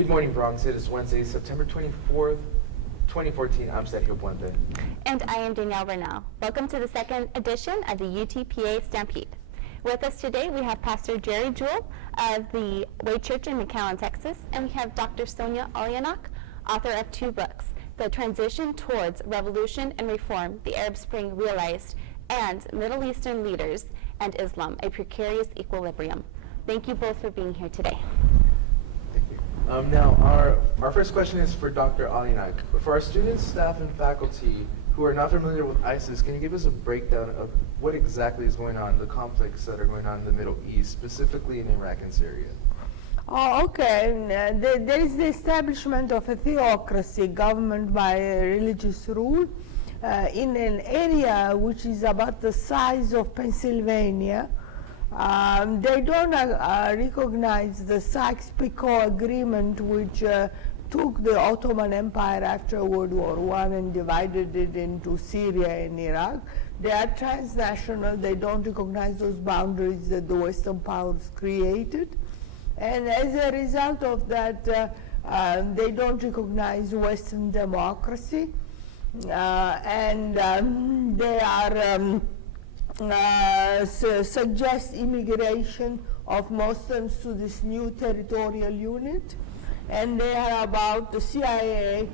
Good morning, Bronx. It is Wednesday, September 24th, 2014. I'm Sergio Puente. And I am Danielle Bernal. Welcome to the second edition of the UTPA Stampede. With us today, we have Pastor Jerry Jewell of the Way Church in McAllen, Texas, and we have Dr. Sonia Alyanak, author of 2 books, The Transition Towards Revolution and Reform, The Arab Spring Realized, and Middle Eastern Leaders and Islam, A Precarious Equilibrium. Thank you both for being here today. Thank you. Now, our first question is for Dr. Alyanak. For our students, staff, and faculty who are not familiar with ISIS, can you give us a breakdown of what exactly is going on, the conflicts that are going on in the Middle East, specifically in Iraq and Syria? Oh, okay. There is the establishment of a theocracy governed by religious rule in an area which is about the size of Pennsylvania. They don't recognize the Sykes-Picot Agreement, which took the Ottoman Empire after World War I and divided it into Syria and Iraq. They are transnational. They don't recognize those boundaries that the Western powers created. And as a result of that, they don't recognize Western democracy. And they are suggest immigration of Muslims to this new territorial unit. And they are about the CIA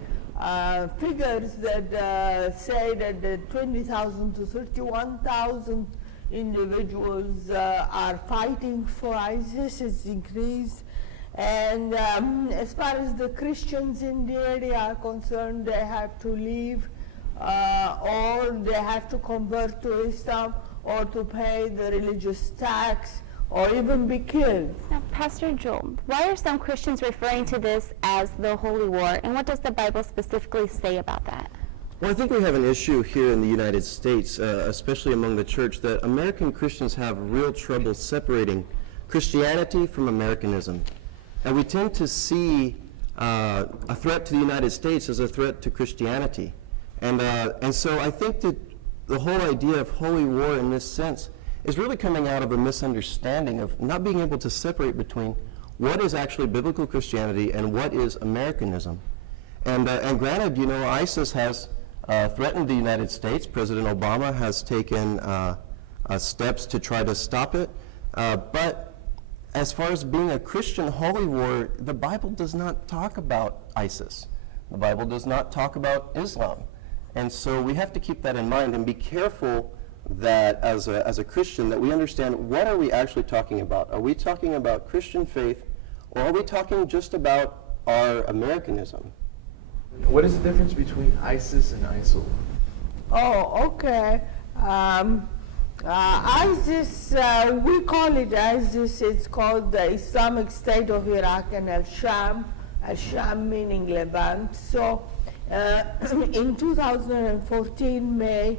figures that say that 20,000 to 31,000 individuals are fighting for ISIS. It's increased. And as far as the Christians in the area are concerned, they have to leave or they have to convert to Islam or to pay the religious tax or even be killed. Now, Pastor Joel, why are some Christians referring to this as the Holy War, and what does the Bible specifically say about that? Well, I think we have an issue here in the United States, especially among the church, that American Christians have real trouble separating Christianity from Americanism. And we tend to see a threat to the United States as a threat to Christianity. And so I think that the whole idea of holy war in this sense is really coming out of a misunderstanding of not being able to separate between what is actually biblical Christianity and what is Americanism. And granted, you know, ISIS has threatened the United States. President Obama has taken steps to try to stop it. But as far as being a Christian holy war, the Bible does not talk about ISIS. The Bible does not talk about Islam. And so we have to keep that in mind and be careful that as a Christian that we understand what are we actually talking about. Are we talking about Christian faith, or are we talking just about our Americanism? What is the difference between ISIS and ISIL? Oh, okay. ISIS, we call it ISIS. It's called the Islamic State of Iraq and Al-Sham meaning Levant. So in 2014 May,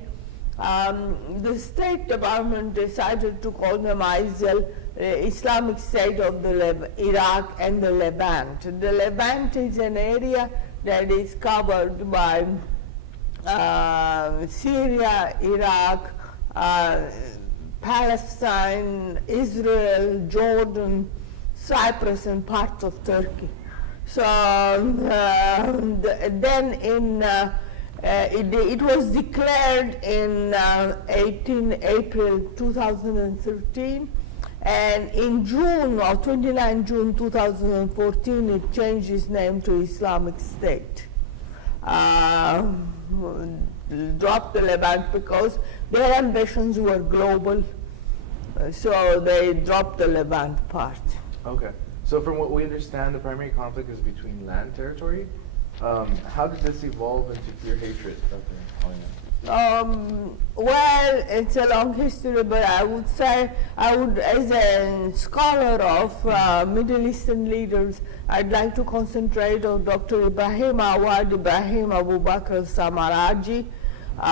the State Department decided to call them ISIL, Islamic State of the Iraq and the Levant. The Levant is an area that is covered by Syria, Iraq, Palestine, Israel, Jordan, Cyprus, and parts of Turkey. So then it was declared in 18 April 2013, and in June, or 29 June 2014, it changed its name to Islamic State. Dropped the Levant because their ambitions were global, so they dropped the Levant part. Okay. So from what we understand, the primary conflict is between land territory. How did this evolve into pure hatred, Dr. Alyanak? Well, it's a long history, but I would say, as a scholar of Middle Eastern leaders, I'd like to concentrate on Dr. Ibrahim Awad Ibrahim Abu Bakr al-Samaraji, or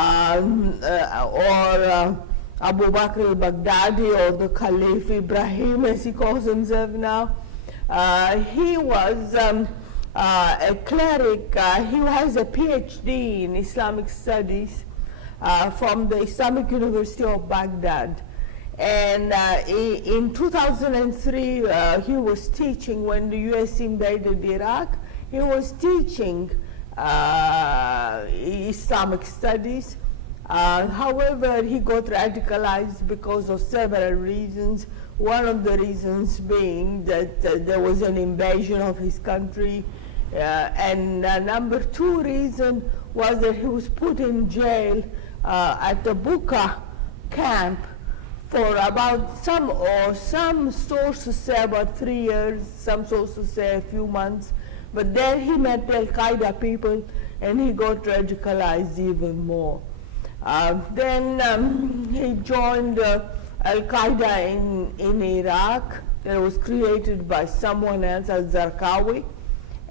Abu Bakr al-Baghdadi, or the Caliph Ibrahim, as he calls himself now. He was a cleric. He has a PhD in Islamic studies from the Islamic University of Baghdad. And in 2003, he was teaching when the U.S. invaded Iraq. He was teaching Islamic studies. However, he got radicalized because of several reasons. One of the reasons being that there was an invasion of his country. And number two reason was that he was put in jail at the Buka camp for about some sources say about 3 years, some sources say a few months. But there he met Al-Qaeda people and he got radicalized even more. Then he joined Al-Qaeda in Iraq. That was created by someone else, Al-Zarqawi.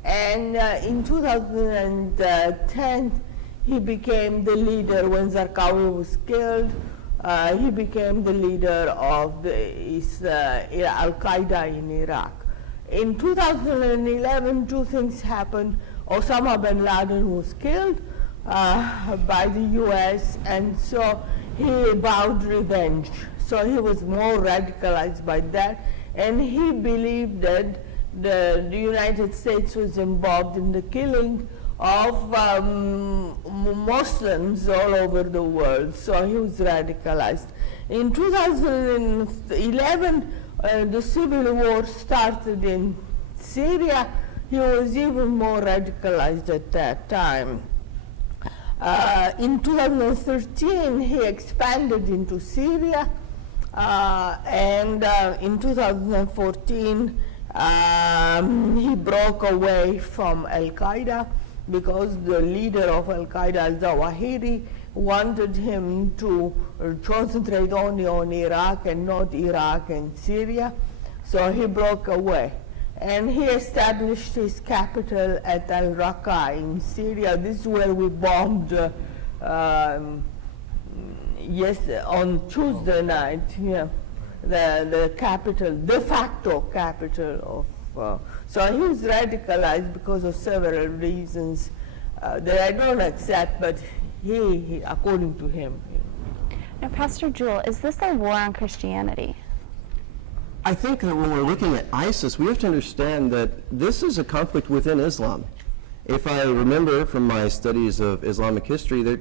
And in 2010, he became the leader when Zarqawi was killed. He became the leader of Al-Qaeda in Iraq. In 2011, two things happened. Osama bin Laden was killed by the US, and so he vowed revenge. So he was more radicalized by that, and he believed that the United States was involved in the killing of Muslims all over the world. So he was radicalized. In 2011, the civil war started in Syria. He was even more radicalized at that time. In 2013, he expanded into Syria, and in 2014, he broke away from Al-Qaeda because the leader of Al-Qaeda, al-Zawahiri, wanted him to concentrate only on Iraq and not Iraq and Syria. So he broke away. And he established his capital at al-Raqqa in Syria. This is where we bombed on Tuesday night, the capital, de facto capital of, so he was radicalized because of several reasons that I don't accept, but he according to him. Now, Pastor Jewel, is this a war on Christianity? I think that when we're looking at ISIS, we have to understand that this is a conflict within Islam. If I remember from my studies of Islamic history, they're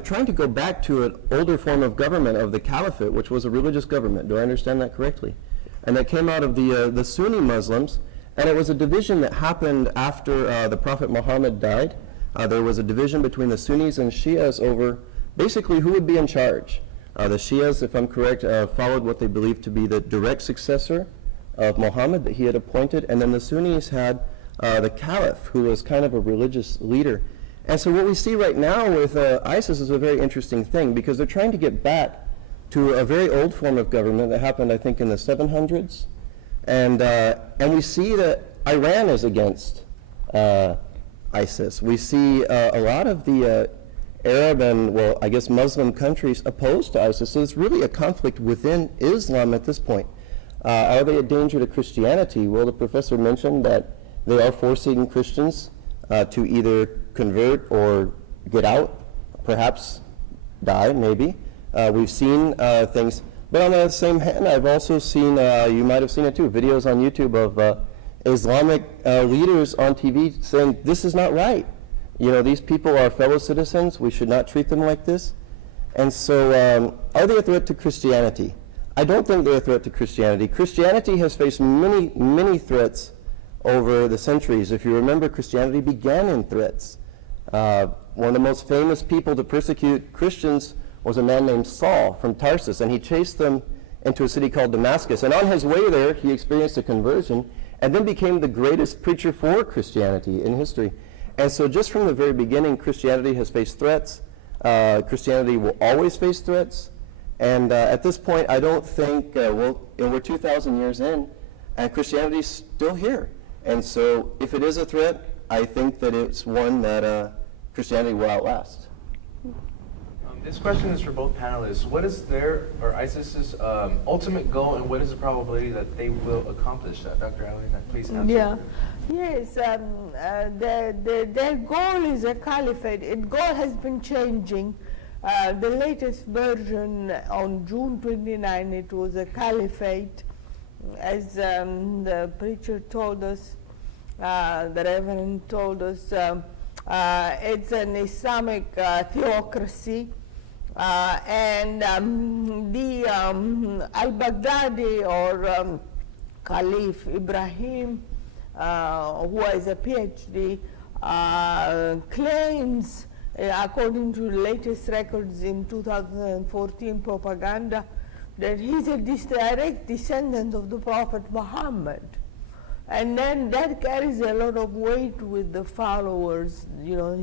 trying to go back to an older form of government of the Caliphate, which was a religious government. Do I understand that correctly? And that came out of the Sunni Muslims, and it was a division that happened after the Prophet Muhammad died. There was a division between the Sunnis and Shias over basically who would be in charge. The Shias, if I'm correct, followed what they believed to be the direct successor of Muhammad that he had appointed, and then the Sunnis had the Caliph, who was kind of a religious leader. And so what we see right now with ISIS is a very interesting thing, because they're trying to get back to a very old form of government that happened, I think, in the 700s. And we see that Iran is against ISIS. We see a lot of the Arab and, well, I guess Muslim countries opposed to ISIS. So it's really a conflict within Islam at this point. Are they a danger to Christianity? Well, the professor mentioned that they are forcing Christians to either convert or get out, perhaps die, maybe. We've seen things. But on the same hand, I've also seen, you might have seen it too, videos on YouTube of Islamic leaders on TV saying, this is not right. You know, these people are fellow citizens. We should not treat them like this. And so are they a threat to Christianity? I don't think they're a threat to Christianity. Christianity has faced many, many threats over the centuries. If you remember, Christianity began in threats. One of the most famous people to persecute Christians was a man named Saul from Tarsus, and he chased them into a city called Damascus. And on his way there, he experienced a conversion and then became the greatest preacher for Christianity in history. And so just from the very beginning, Christianity has faced threats. Christianity will always face threats. And at this point, I don't think, we're 2,000 years in, and Christianity's still here. And so if it is a threat, I think that it's one that Christianity will outlast. This question is for both panelists. What is their, or ISIS's, ultimate goal, and what is the probability that they will accomplish that? Dr. Alina, please answer. Yeah. Yes, their goal is a caliphate. Its goal has been changing The latest version on June 29, it was a caliphate, as the preacher told us, the Reverend told us. It's an Islamic theocracy, and the al-Baghdadi or Caliph Ibrahim, who has a PhD, claims, according to latest records in 2014 propaganda, that he's a direct descendant of the Prophet Muhammad. And then that carries a lot of weight with the followers, you know.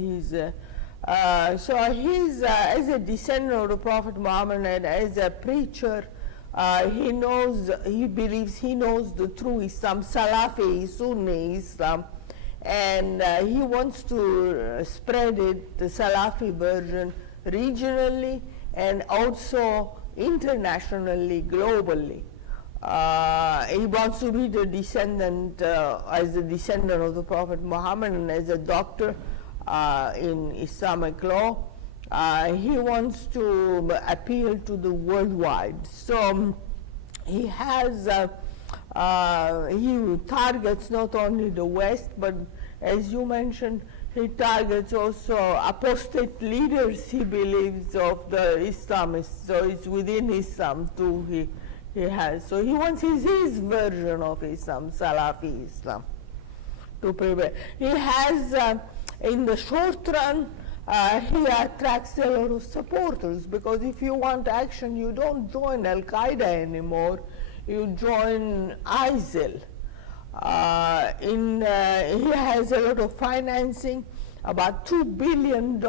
So he's, as a descendant of the Prophet Muhammad and as a preacher, he believes he knows the true Islam, Salafi, Sunni Islam, and he wants to spread it, the Salafi version, regionally and also internationally, globally. He wants to be the descendant, as a descendant of the Prophet Muhammad and as a doctor in Islamic law. He wants to appeal to the worldwide. So he has, he targets not only the West, but as you mentioned, he targets also apostate leaders, he believes, of the Islamists. So it's within Islam too, he has. So he wants his version of Islam, Salafi Islam, to prevail. He has, in the short run, he attracts a lot of supporters, because if you want action, you don't join Al-Qaeda anymore, you join ISIL. He has a lot of financing, about $2 billion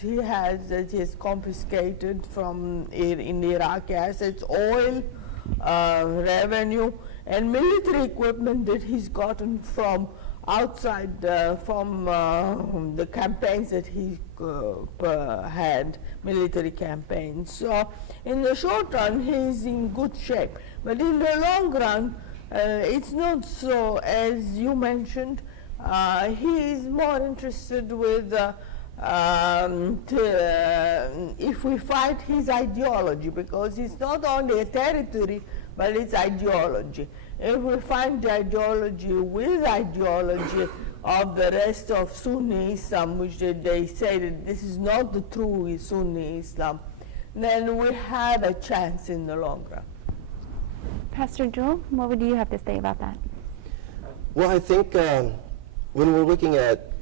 he has that he has confiscated from in Iraqi assets, oil, revenue, and military equipment that he's gotten from outside, from the campaigns that he had, military campaigns. So in the short run, he's in good shape. But in the long run, it's not so, as you mentioned. He is more interested with if we fight his ideology, because it's not only a territory, but it's ideology. If we find the ideology with ideology of the rest of Sunni Islam, which they say that this is not the true Sunni Islam, then we have a chance in the long run. Pastor Jewel, what would you have to say about that? Well, I think when we're looking at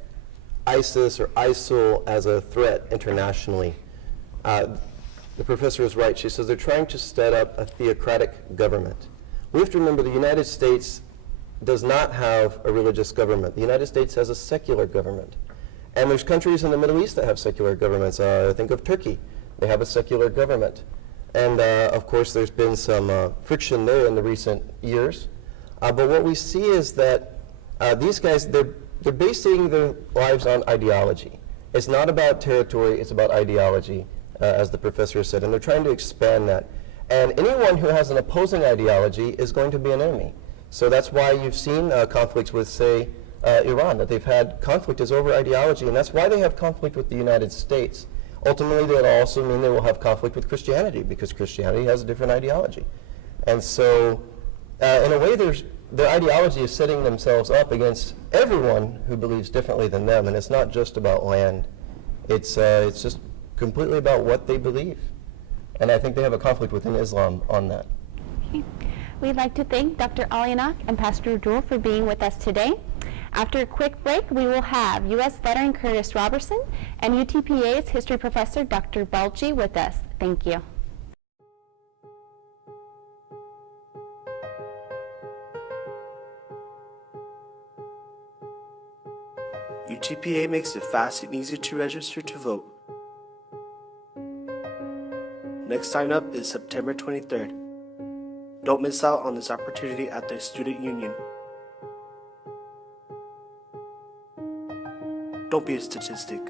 ISIS or ISIL as a threat internationally, the professor is right. She says they're trying to set up a theocratic government. We have to remember the United States does not have a religious government. The United States has a secular government. And there's countries in the Middle East that have secular governments. Think of Turkey. They have a secular government. And of course, there's been some friction there in the recent years. But what we see is that these guys, they're basing their lives on ideology. It's not about territory, it's about ideology, as the professor said, and they're trying to expand that. And anyone who has an opposing ideology is going to be an enemy. So that's why you've seen conflicts with, say, Iran, that they've had conflict is over ideology, and that's why they have conflict with the United States. Ultimately, that'll also mean they will have conflict with Christianity, because Christianity has a different ideology. And so, in a way, their ideology is setting themselves up against everyone who believes differently than them, and it's not just about land. It's just completely about what they believe. And I think they have a conflict within Islam on that. Okay. We'd like to thank Dr. Alianak and Pastor Jewel for being with us today. After a quick break, we will have U.S. veteran Curtis Robertson and UTPA's history professor Dr. Belgi with us. Thank you. UTPA makes it fast and easy to register to vote. Next sign up is September 23rd. Don't miss out on this opportunity at the Student Union. Don't be a statistic.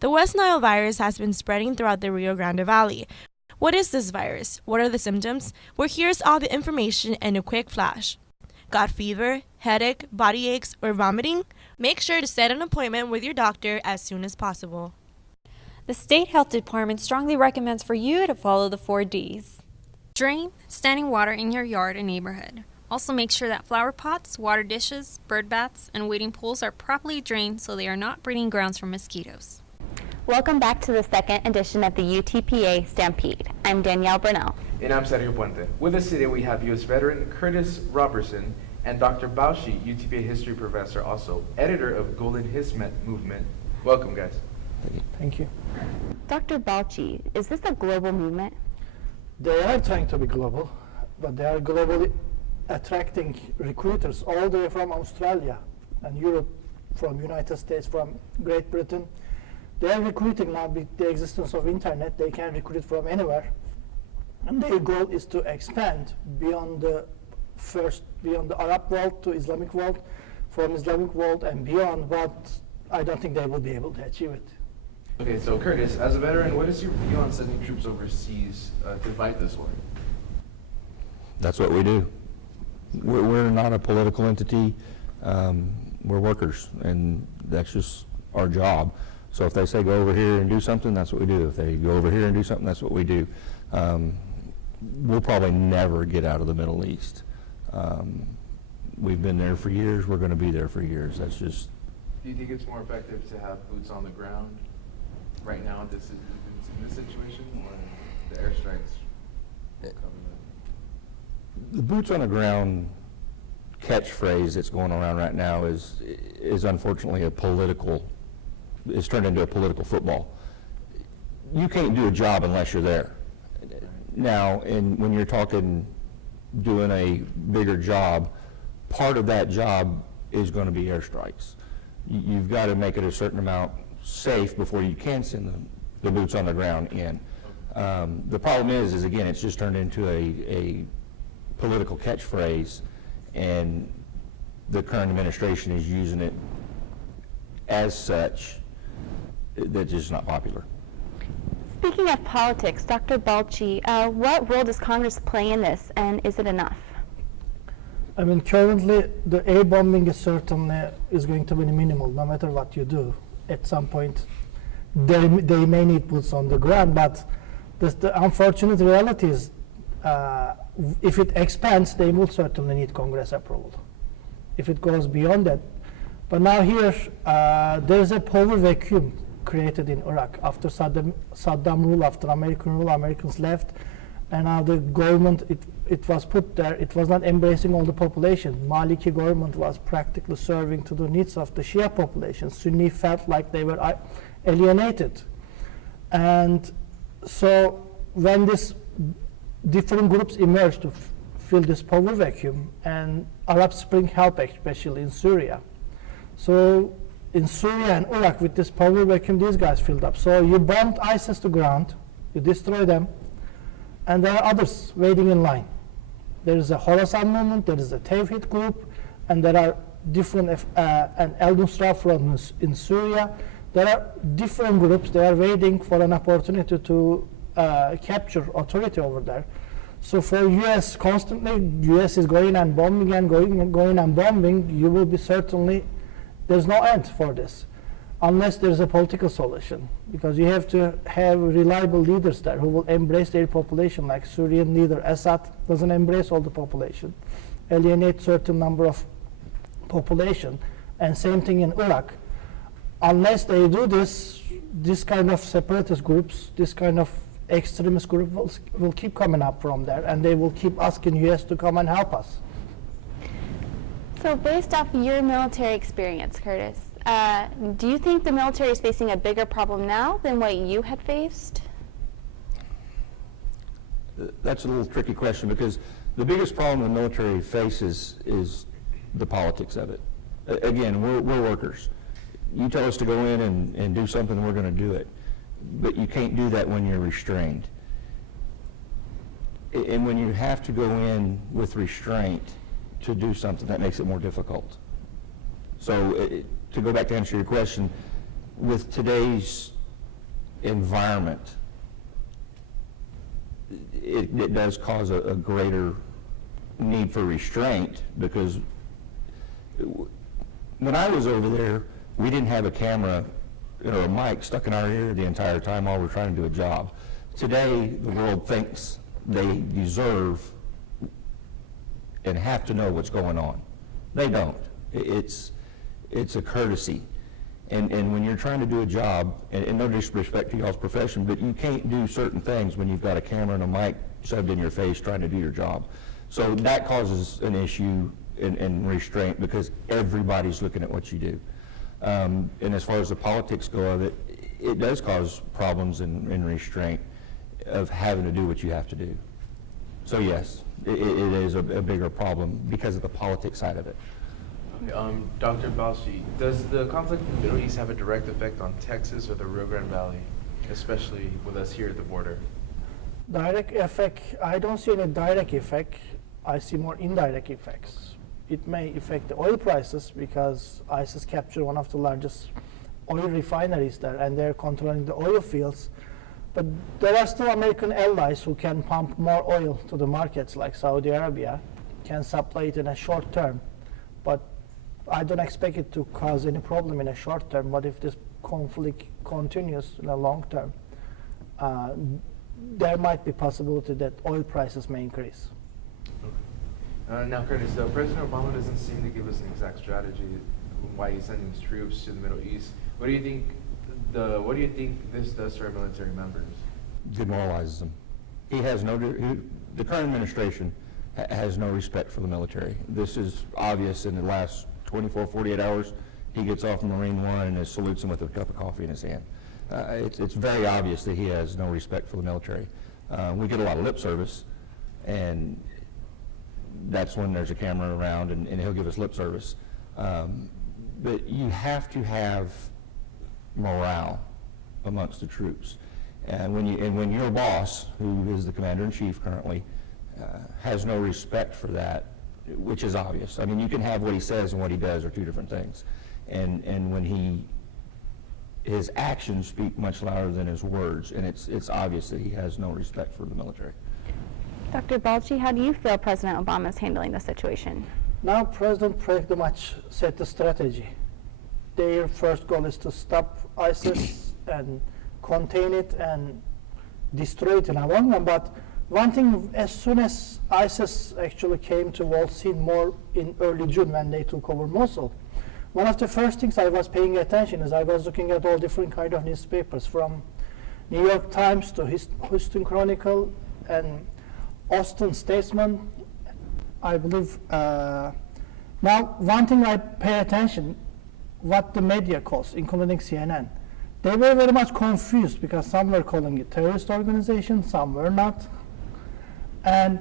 The West Nile virus has been spreading throughout the Rio Grande Valley. What is this virus? What are the symptoms? Well, here's all the information in a quick flash. got fever, headache, body aches, or vomiting? Make sure to set an appointment with your doctor as soon as possible. The State Health Department strongly recommends for you to follow the 4 Ds. Drain standing water in your yard and neighborhood. Also make sure that flower pots, water dishes, bird baths, and wading pools are properly drained so they are not breeding grounds for mosquitoes. Welcome back to the second edition of the UTPA Stampede. I'm Danielle Burnell. And I'm Sergio Puente. With us today we have U.S. veteran Curtis Robertson and Dr. Bauchi, UTPA history professor, also editor of Golden Hismet Movement. Welcome, guys. Thank you. Dr. Bauchi, is this a global movement? They are trying to be global, but they are globally attracting recruiters all the way from Australia and Europe, from United States, from Great Britain. They are recruiting now with the existence of internet. They can recruit from anywhere. And their goal is to expand beyond the Arab world to Islamic world, from Islamic world and beyond, but I don't think they will be able to achieve it. Okay, so Curtis, as a veteran, what is your view on sending troops overseas to fight this war? That's what we do. We're not a political entity. We're workers, and that's just our job. So if they say go over here and do something, that's what we do. If they go over here and do something, that's what we do. We'll probably never get out of the Middle East. We've been there for years. We're going to be there for years. That's just. Do you think it's more effective to have boots on the ground right now in this situation, or the airstrikes will cover that? The boots on the ground catchphrase that's going around right now is unfortunately it's turned into a political football. You can't do a job unless you're there. Now, when you're talking doing a bigger job, part of that job is going to be airstrikes. You've got to make it a certain amount safe before you can send the boots on the ground in. The problem is again, it's just turned into a political catchphrase, and the current administration is using it as such. That's just not popular. Speaking of politics, Dr. Bauchi, what role does Congress play in this, and is it enough? I mean, currently the air bombing is certainly going to be minimal, no matter what you do. At some point, they may need boots on the ground, but the unfortunate reality is, if it expands, they will certainly need Congress approval. If it goes beyond that, but now here there is a power vacuum created in Iraq after Saddam rule, after American rule. Americans left, and now the government it was put there. It was not embracing all the population. Maliki government was practically serving to the needs of the Shia population. Sunni felt like they were alienated, and so when this different groups emerged to fill this power vacuum, and Arab Spring helped, especially in Syria. So in Syria and Iraq, with this power vacuum, these guys filled up. So you bombed ISIS to ground, you destroy them, and there are others waiting in line. There is a Khorasan movement, there is a Tawhid group, and there are different, and Al-Nusra from in Syria. There are different groups. They are waiting for an opportunity to capture authority over there. So for U.S. constantly, U.S. is going and bombing and going and bombing. You will be certainly, there's no end for this, unless there's a political solution, because you have to have reliable leaders there who will embrace their population, like Syrian leader Assad doesn't embrace all the population, alienate certain number of population, and same thing in Iraq. Unless they do this kind of separatist groups, this kind of extremist group will keep coming up from there, and they will keep asking U.S. to come and help us. So based off your military experience, Curtis, do you think the military is facing a bigger problem now than what you had faced? That's a little tricky question, because the biggest problem the military faces is the politics of it. Again, we're workers. You tell us to go in and do something, we're going to do it. But you can't do that when you're restrained. And when you have to go in with restraint to do something, that makes it more difficult. So to go back to answer your question, with today's environment, it does cause a greater need for restraint, because when I was over there, we didn't have a camera or a mic stuck in our ear the entire time while we're trying to do a job. Today, the world thinks they deserve and have to know what's going on. They don't. It's a courtesy. And when you're trying to do a job, and no disrespect to y'all's profession, but you can't do certain things when you've got a camera and a mic shoved in your face trying to do your job. So that causes an issue in restraint, because everybody's looking at what you do. And as far as the politics go of it, it does cause problems in restraint of having to do what you have to do. So yes, it is a bigger problem because of the politics side of it. Dr. Balshi, does the conflict in the Middle East have a direct effect on Texas or the Rio Grande Valley, especially with us here at the border? Direct effect, I don't see any direct effect. I see more indirect effects. It may affect the oil prices because ISIS captured one of the largest oil refineries there, and they're controlling the oil fields. But there are still American allies who can pump more oil to the markets, like Saudi Arabia, can supply it in a short term. But I don't expect it to cause any problem in a short term. But if this conflict continues in a long term, there might be possibility that oil prices may increase. Now, Curtis, President Obama doesn't seem to give us an exact strategy why he's sending his troops to the Middle East. What do you think? What do you think this does to our military members? Demoralizes them. He has the current administration has no respect for the military. This is obvious in the last 24, 48 hours. He gets off Marine One and salutes him with a cup of coffee in his hand. It's very obvious that he has no respect for the military. We get a lot of lip service, and that's when there's a camera around, and he'll give us lip service. But you have to have morale amongst the troops. And when your boss, who is the commander-in-chief currently, has no respect for that, which is obvious. I mean, you can have what he says and what he does are two different things. And when his actions speak much louder than his words, and it's obvious that he has no respect for the military. Dr. Balchi, how do you feel President Obama is handling the situation? Now, President pretty much set the strategy. Their first goal is to stop ISIS and contain it and destroy it in a long run. But one thing, as soon as ISIS actually came to world scene more in early June when they took over Mosul, one of the first things I was paying attention is I was looking at all different kind of newspapers, from New York Times to Houston Chronicle and Austin Statesman, I believe. Now, one thing I pay attention, what the media calls, including CNN. They were very much confused because some were calling it terrorist organization, some were not. And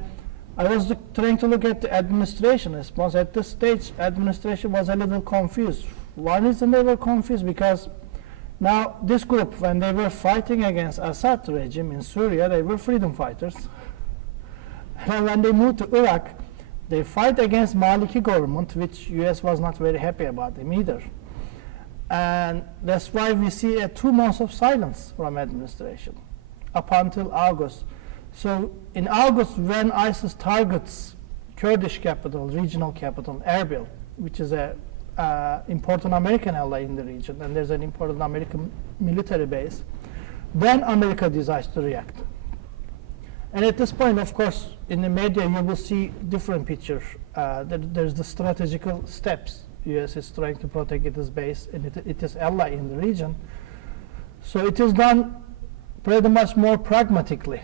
I was trying to look at the administration response. At this stage, administration was a little confused. One reason they were confused because now this group, when they were fighting against Assad regime in Syria, they were freedom fighters. And when they moved to Iraq, they fight against Maliki government, which US was not very happy about them either. And that's why we see 2 months of silence from administration up until August. So in August, when ISIS targets Kurdish capital, regional capital, Erbil, which is a important American ally in the region, and there's an important American military base, then America decides to react. And at this point, of course, in the media, you will see different pictures. There's the strategical steps. US is trying to protect its base, and it is ally in the region. So it is done pretty much more pragmatically.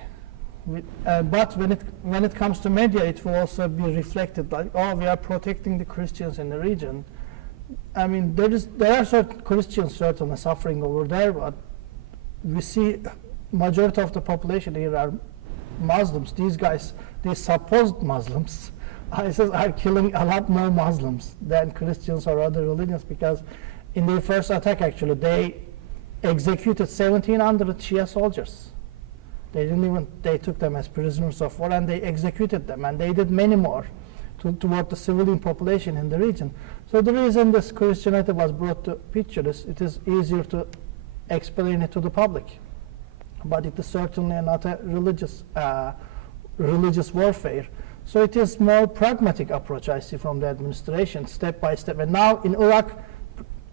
But when it comes to media, it will also be reflected like, oh, we are protecting the Christians in the region. I mean, there are certain Christians certainly suffering over there, but we see majority of the population here are Muslims. These guys, these supposed Muslims, ISIS are killing a lot more Muslims than Christians or other religions, because in their first attack, actually, they executed 1,700 Shia soldiers. They took them as prisoners of war, and they executed them, and they did many more toward the civilian population in the region. So the reason this Christianity was brought to picture is it is easier to explain it to the public. But it is certainly not a religious warfare. So it is more pragmatic approach I see from the administration, step by step. And now in Iraq,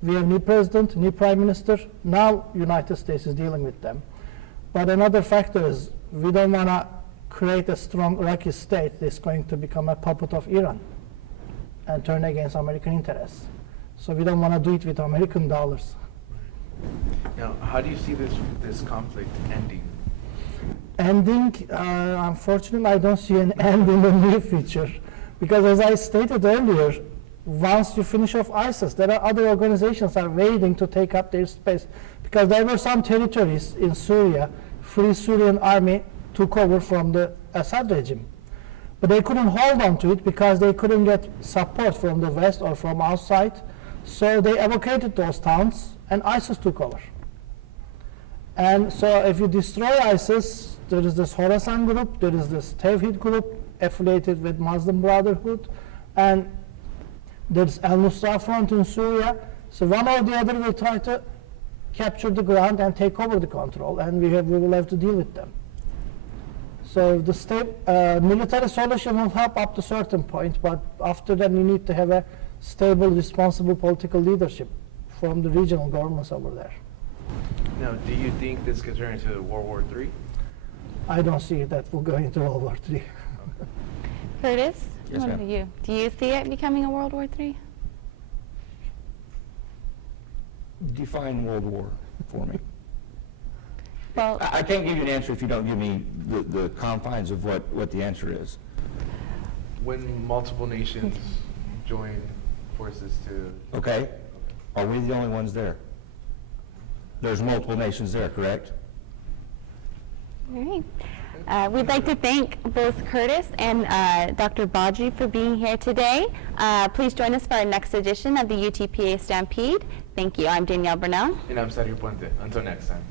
we have new president, new prime minister. Now United States is dealing with them. But another factor is we don't want to create a strong Iraqi state that's going to become a puppet of Iran and turn against American interests. So we don't want to do it with American dollars. Now, how do you see this conflict ending? Ending, unfortunately, I don't see an end in the near future. Because as I stated earlier, once you finish off ISIS, there are other organizations that are waiting to take up their space. Because there were some territories in Syria, Free Syrian Army took over from the Assad regime. But they couldn't hold on to it because they couldn't get support from the West or from outside. So they evacuated those towns and ISIS took over. And so if you destroy ISIS, there is this Khorasan group, there is this Tawhid group affiliated with Muslim Brotherhood, and there's Al-Nusra Front in Syria. So one or the other will try to capture the ground and take over the control, and we will have to deal with them. So the military solution will help up to a certain point, but after that you need to have a stable, responsible political leadership from the regional governments over there. Now, do you think this could turn into World War III? I don't see that we'll go into World War III. Curtis, Yes, what ma'am. about you? Do you see it becoming a World War III? Define World War for me. Well, I can't give you an answer if you don't give me the confines of what the answer is. When multiple nations join forces to... Okay? Are we the only ones there? There's multiple nations there, correct? all right. We'd like to thank both Curtis and Dr. Baji for being here today. Please join us for our next edition of the UTPA Stampede. Thank you. I'm Danielle Burnell. And I'm Sergio Puente. Until next time.